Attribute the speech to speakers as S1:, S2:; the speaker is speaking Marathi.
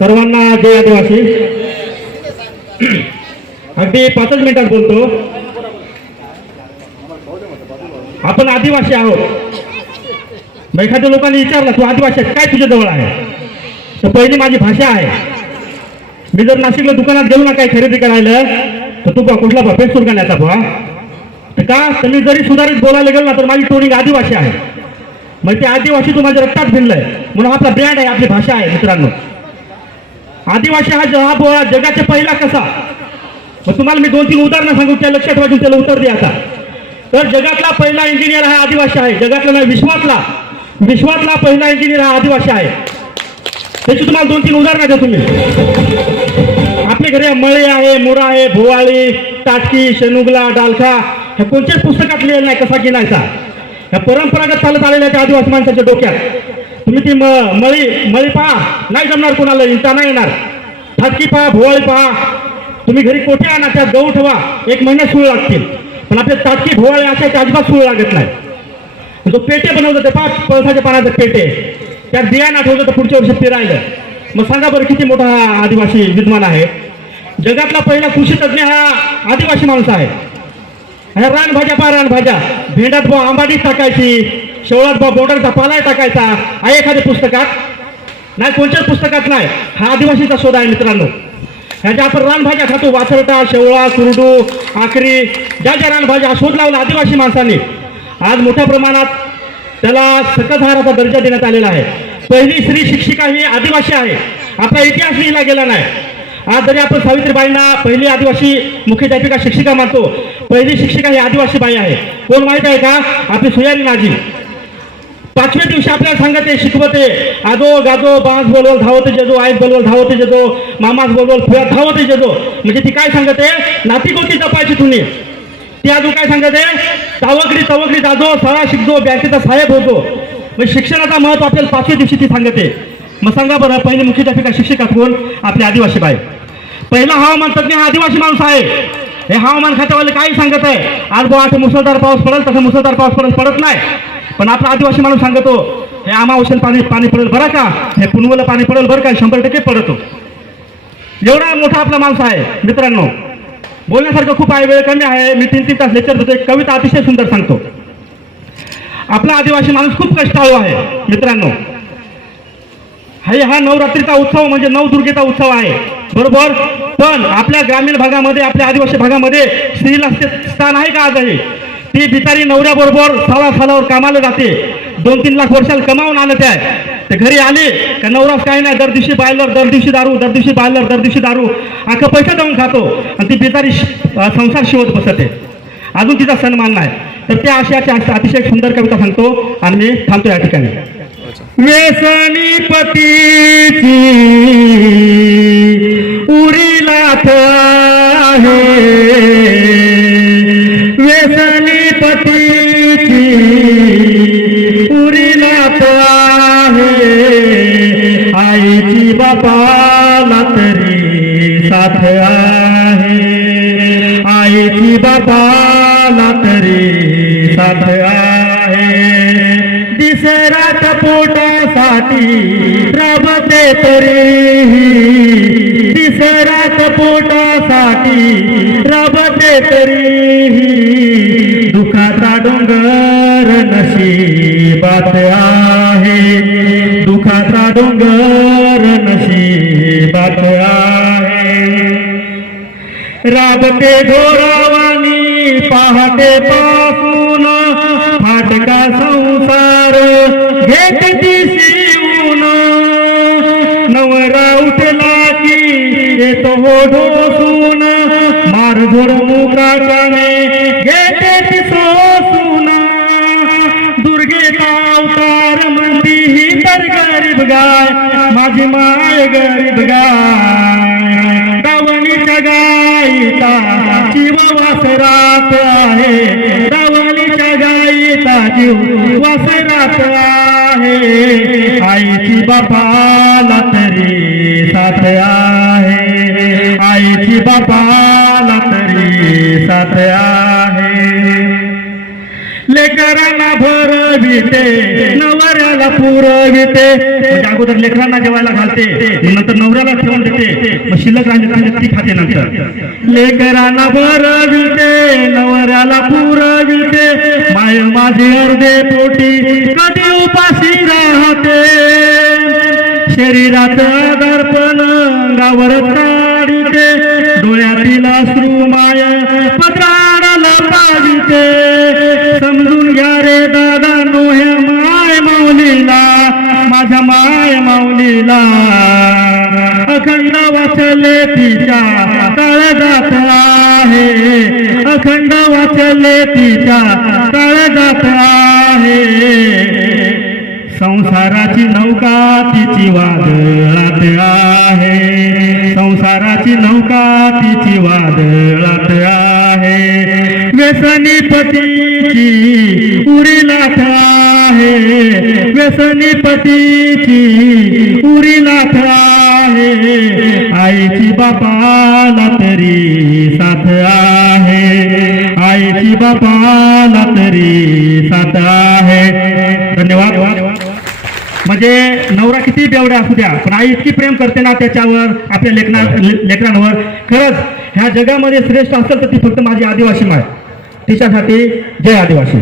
S1: सर्वांना जय आदिवासी. अगदी पाचच मिनिटात बोलतो. आपण आदिवासी आहोत. मग एखाद्या लोकांनी विचारलं तू आदिवासी काय तुझ्या जवळ आहे? तर पहिली माझी भाषा आहे. मी जर नाशिकला दुकानात गेलो ना काही खरेदी करायला तर तू बा कुठला बा पेट सुरगाण्याचा बुवा. तर का? तर मी जरी सुधारित बोलायला गेलो ना तर माझी टोनिंग आदिवासी आहे. मग ते आदिवासी तू माझ्या रक्तात भिनलंय. म्हणून आपला ब्रँड आहे आपली भाषा आहे मित्रांनो. आदिवासी हा जहा बोळा जगाच्या पहिला कसा? मग तुम्हाला मी दोन तीन उदाहरणं सांगू त्या लक्षात वाटून त्याला उत्तर द्या आता. तर जगातला पहिला इंजिनियर हा आदिवासी आहे. जगातला नाही विश्वातला. विश्वातला पहिला इंजिनियर हा आदिवासी आहे. त्याची तुम्हाला दोन तीन उदाहरणं द्या तुम्ही. आपल्या घरी मळे आहे मुरा आहे भुवाळी टाटकी शेनुगला डालखा ह्या कोणत्याच पुस्तकात लिहिलं नाही कसा गिनायचा ह्या परंपरागत चालत आलेल्या त्या आदिवासी माणसाच्या डोक्यात. तुम्ही ती म- मळी मळी पहा. नाही जमणार कोणाला इंटा नाही येणार. ठाटकी पहा भोवाळी पहा. तुम्ही घरी कोठे आणा त्यात गहू ठेवा. एक महिना सूळ लागतील. पण आपले ताटकी भोवाळे असे ते अजिबात सूळ लागत नाही. जो पेटे बनवतो ते पाच पळसाच्या पानाचे पेटे. त्यात ना ठेवलं तर पुढच्या वर्षी पेरायलं. मग सांगा बरं किती मोठा हा आदिवासी विद्वान आहे? जगातला पहिला कृषी तज्ज्ञ हा आदिवासी माणूस आहे. ह्या रानभाज्या पहा रानभाज्या. भेंडात भाऊ आंबाडी टाकायची. शेवळात बा पालाय टाकायचा. आहे एखाद्या पुस्तकात? नाही कोणत्याच पुस्तकात नाही. हा आदिवासीचा शोध आहे मित्रांनो. ह्याच्या आपण रानभाज्या खातो. वासरटा शेवळा कुरडू आकरी ज्या ज्या रानभाज्या शोध लावला आदिवासी माणसांनी आज मोठ्या प्रमाणात त्याला सकतहाराचा दर्जा देण्यात आलेला आहे. पहिली स्त्री शिक्षिका ही आदिवासी आहे. आपला इतिहास लिहिला गेला नाही. आज जरी आपण सावित्रीबाईंना पहिली आदिवासी मुख्याध्यापिका शिक्षिका मानतो पहिली शिक्षिका ही आदिवासी बाई आहे. कोण माहीत आहे का? आपली सुयानी नाजी. पाचव्या दिवशी आपल्याला सांगते शिकवते. आजो गाजो बांस बोलवल धावते जेजो आई बोलवल धावते जेजो मामास बोलवल फुया धावते जेजो. म्हणजे ती काय सांगते? नाती कोणती जपायची तुम्ही? ती अजून काय सांगते? तावकडी तवकडी जाजो सळा शिकजो बँकेचा साहेब होतो म्हणजे शिक्षणाचा महत्त्व आपल्याला पाचव्या दिवशी ती सांगते. मग सांगा बरं पहिले मुख्याध्यापिका शिक्षिका कोण? आपले आदिवासी बाय पहिला हवामान तज्ञ हा आदिवासी माणूस आहे. हे हवामान खात्यावाले काही सांगत आहे. आज बो आठ मुसळधार पाऊस पडेल तसं मुसळधार पाऊस पडेल पडत नाही. पण आपला आदिवासी माणूस सांगतो हे अमावस्येल पाणी पाणी पडेल बरं का? हे पुनवलं पाणी पडेल बरं का? शंभर टक्के पडतो. एवढा मोठा आपला माणूस आहे मित्रांनो. बोलण्यासारखं खूप आहे वेळ कमी आहे. मी तीन तीन तास लेक्चर देतो एक कविता अतिशय सुंदर सांगतो. आपला आदिवासी माणूस खूप कष्टाळू आहे मित्रांनो. हे हा नवरात्रीचा उत्सव म्हणजे नवदुर्गेचा उत्सव आहे बरोबर? पण आपल्या ग्रामीण भागामध्ये आपल्या आदिवासी भागामध्ये स्त्रीला स्थान आहे का आजही? ती बिचारी नवऱ्याबरोबर सवा सालावर कामाला जाते. दोन तीन लाख वर्षाला कमावून आणत आहे ते घरी आले का नवराच काही नाही दर दिवशी बायलर दर दिवशी दारू दर दिवशी बायलर दर दिवशी दारू. अख्खं पैसे देऊन खातो. आणि ती बिचारी श- संसार शिवत बसते. अजून तिचा सन्मान नाही. तर त्या अशा अतिशय सुंदर कविता सांगतो आणि मी थांबतो या ठिकाणी. व्यसनी उरी लाथ आहे. व्यसनी पतीची उरीलाथ आहे. आईची बापाला तरी साथ आहे. आईची बापाला तरी साथ आहे. दिसरात पोटा साठी प्रभते तरी. दिसरात पोटासाठी प्रभते तरीही दुखाचा डोंगर नशिबात आहे. दुखाचा डोंगर नशिबात आहे. राबते घोरावानी पहाटे पा फाटका संसार घेते ती शिवून नवरा उठला की येतो हो ढोसून मारझोड मुकाने घेते ती सोसून दुर्गे अवतार म्हणती ही तर गरीब गाय माझी माय गरीब गाय. दावणीच्या गायीचा शिव वासरात आहे. दावणीच्या गायीचा जीव वासरात आहे. आईची बापाला तरी साथ आहे आईची बापाला तरी साथ आहे लेकरांना भरविते नवऱ्याला पुरविते म्हणजे अगोदर लेकरांना जेवायला घालते नंतर नवऱ्याला ठेवून देते. मग शिल्लक राहिले ती खाते नंतर. लेकरांना भरविते नवऱ्याला पुरविते माय माझी अर्धे पोटी कधी उपाशी राहते. शरीरात दर्पण अंगावर माय माऊलीला? अखंड वाचले तिच्या काळजात आहे. अखंड वाचले तिच्या काळजात आहे. संसाराची नौका तिची वादळात आहे. संसाराची नौका तिची वादळात आहे. व्यसनी पतीची उरी लाथ व्यसनी पतीची उरी आहे. आईची बापाला तरी साथ आहे. आईची बापाला तरी साथ आहे. धन्यवाद. म्हणजे नवरा किती बेवडा असू द्या पण आई इतकी प्रेम करते ना त्याच्यावर आपल्या लेखना लेखनांवर. खरंच ह्या जगामध्ये श्रेष्ठ असेल तर ती फक्त माझी आदिवासी माय. तिच्यासाठी जय आदिवासी.